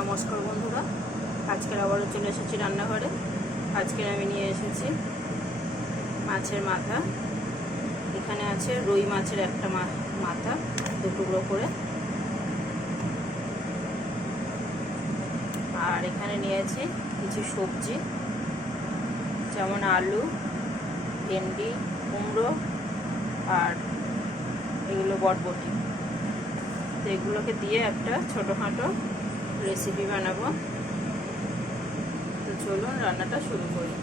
নমস্কার বন্ধুরা, আজকের আবারও চলে এসেছি রান্নাঘরে। আজকে আমি নিয়ে এসেছি মাছের মাথা। এখানে আছে রুই মাছের একটা মাথা, দু টুকরো করে। আর এখানে নিয়েছি কিছু সবজি, যেমন আলু, ভেন্ডি, কুমড়ো আর এগুলো বটবটি। তো এগুলোকে দিয়ে একটা ছোটোখাটো রেসিপি বানাবো। তো চলুন রান্নাটা শুরু করি।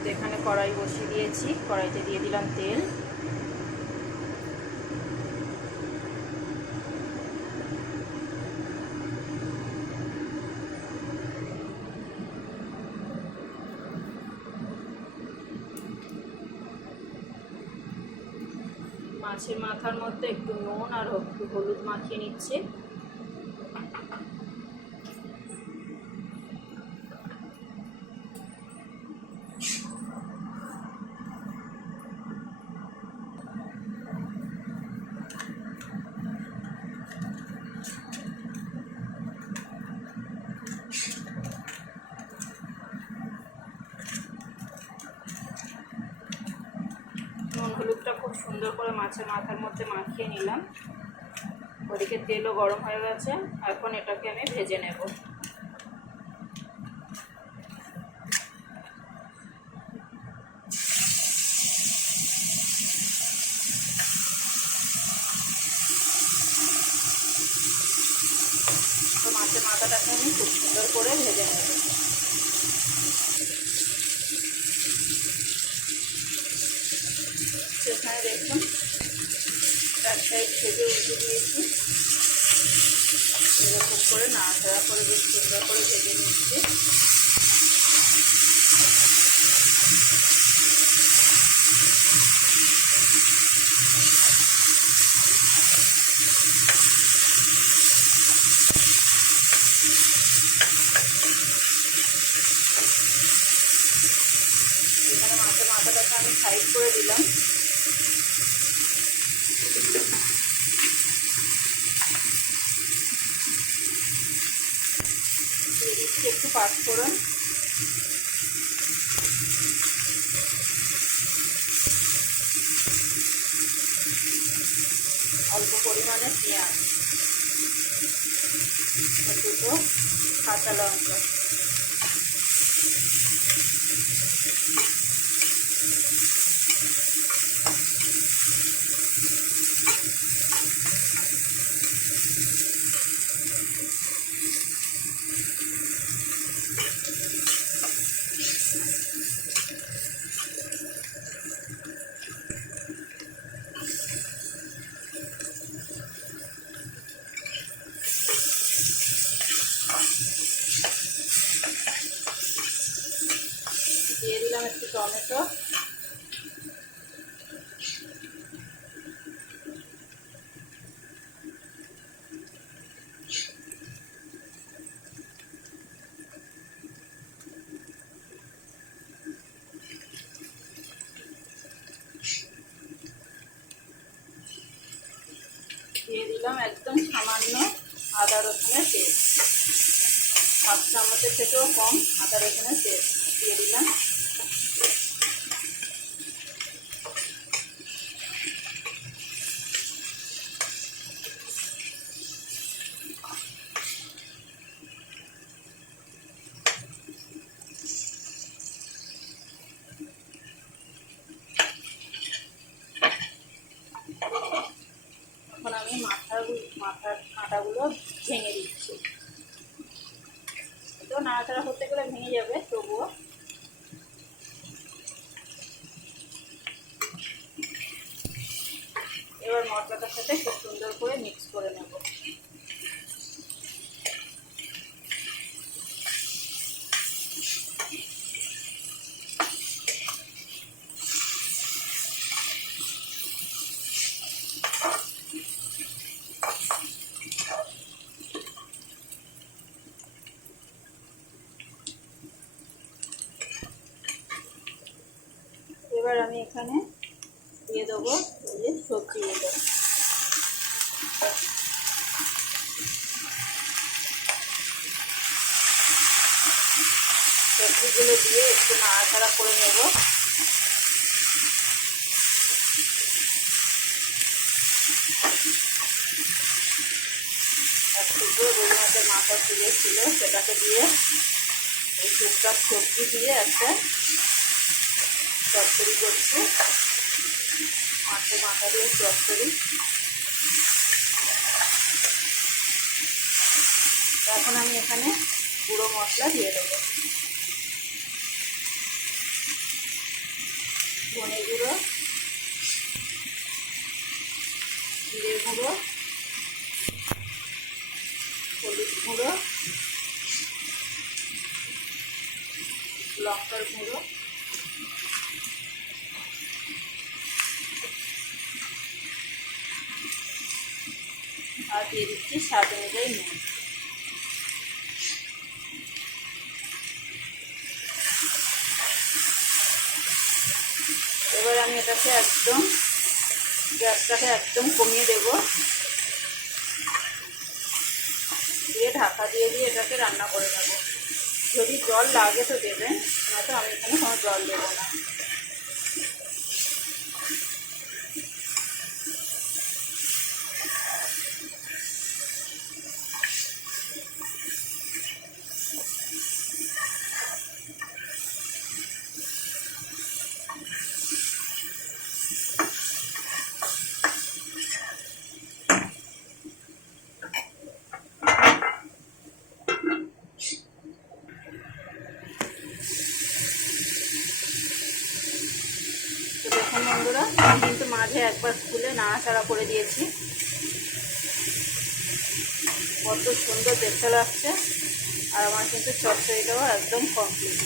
তো এখানে কড়াই বসিয়ে দিয়েছি, কড়াইতে দিয়ে দিলাম তেল। মাছের মাথার মধ্যে একটু নুন আর একটু হলুদ মাখিয়ে নিচ্ছি। নুন হলুদটা খুব সুন্দর করে মাছের মাথার মধ্যে মাখিয়ে নিলাম। ওদিকে তেলও গরম হয়ে গেছে, এখন এটাকে আমি ভেজে নেব। তো মাছের মাথাটাকে আমি খুব সুন্দর করে ভেজে নেব। সেখানে দেখুন এক সাইড থেকে উঠে দিয়েছি, এরকম করে নাড়াচাড়া করে বেশ সুন্দর করে ভেজে নিচ্ছি। এখানে মাছের মাথাটাকে আমি সাইড করে দিলাম। দিয়ে দিচ্ছি একটু পাঁচফোড়ন, অল্প পরিমাণে পেঁয়াজ, দুটো কাঁচা লঙ্কা। দিয়ে দিলাম একটু টমেটো। দিয়ে দিলাম একদম সামান্য আদা রসুনের পেস্ট, 1 চামচের থেকেও কম আদা রসুনের পেস্ট দিয়ে দিলাম। এখন আমি মাথার কাঁটাগুলো ভেঙে দিচ্ছি। তো নাড়াচাড়া করতে গেলে ভেঙে যাবে, তবুও এবার মশলাটার সাথে খুব সুন্দর করে মিক্স করে নেব। এবার আমি এখানে দিয়ে দেবো এই যে সবজিগুলো। সবজিগুলো দিয়ে একটু নাড়াচাড়া করে নেব। এক টুকরো রুই মাছের মাথা ছিল সেটাকে দিয়ে এই টুকটাক সবজি দিয়ে একটা চচ্চড়ি করছি, মাছের মাথা দিয়ে চচ্চড়ি। এখন আমি এখানে গুঁড়ো মশলা দিয়ে দেবো। ধনে গুঁড়ো, জিরে গুঁড়ো, হলুদ গুঁড়ো, লঙ্কার গুঁড়ো, আর দিয়ে দিচ্ছি স্বাদ অনুযায়ী নুন। এবার আমি এটাকে একদম গ্যাসটাকে একদম কমিয়ে দেব, দিয়ে ঢাকা দিয়ে এটাকে রান্না করে নেব। যদি জল লাগে তো দেবেন, নয়তো আমি এখানে কোনো জল দেবো না। দেখুন বন্ধুরা, আমি কিন্তু মাঝে একবার খুলে নাড়াচাড়া করে দিয়েছি। কত সুন্দর দেখতে লাগছে, আর আমার কিন্তু চচ্চড়িটাও একদম কমপ্লিট।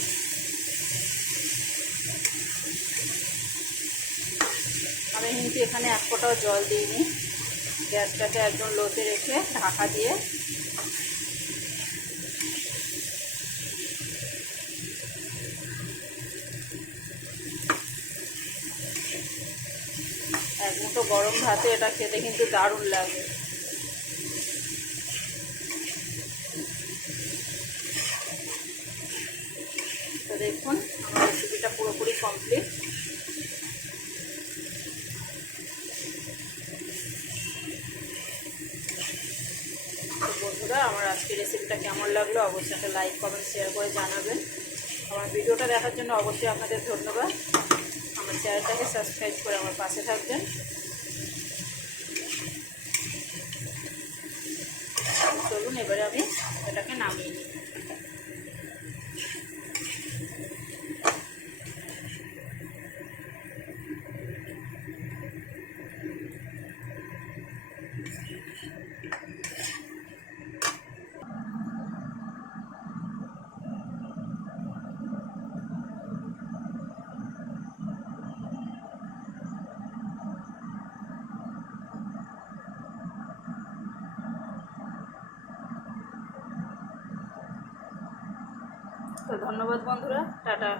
আমি কিন্তু এখানে এক ফোঁটাও জল দিইনি, গ্যাসটাকে একদম লোতে রেখে ঢাকা দিয়ে এক মুঠো গরম ভাতে এটা খেতে কিন্তু দারুণ লাগে। তো দেখুন আমার রেসিপিটা পুরোপুরি কমপ্লিট। তো বন্ধুরা, আমার আজকের রেসিপিটা কেমন লাগলো অবশ্যই একটা লাইক কমেন্ট শেয়ার করে জানাবেন। আমার ভিডিওটা দেখার জন্য অবশ্যই আপনাদের ধন্যবাদ। আমার চ্যানেলটাকে সাবস্ক্রাইব করে আমার পাশে থাকবেন। চলুন এবারে আমি এটাকে নামিয়ে নিই। তো ধন্যবাদ বন্ধুরা, টাটা।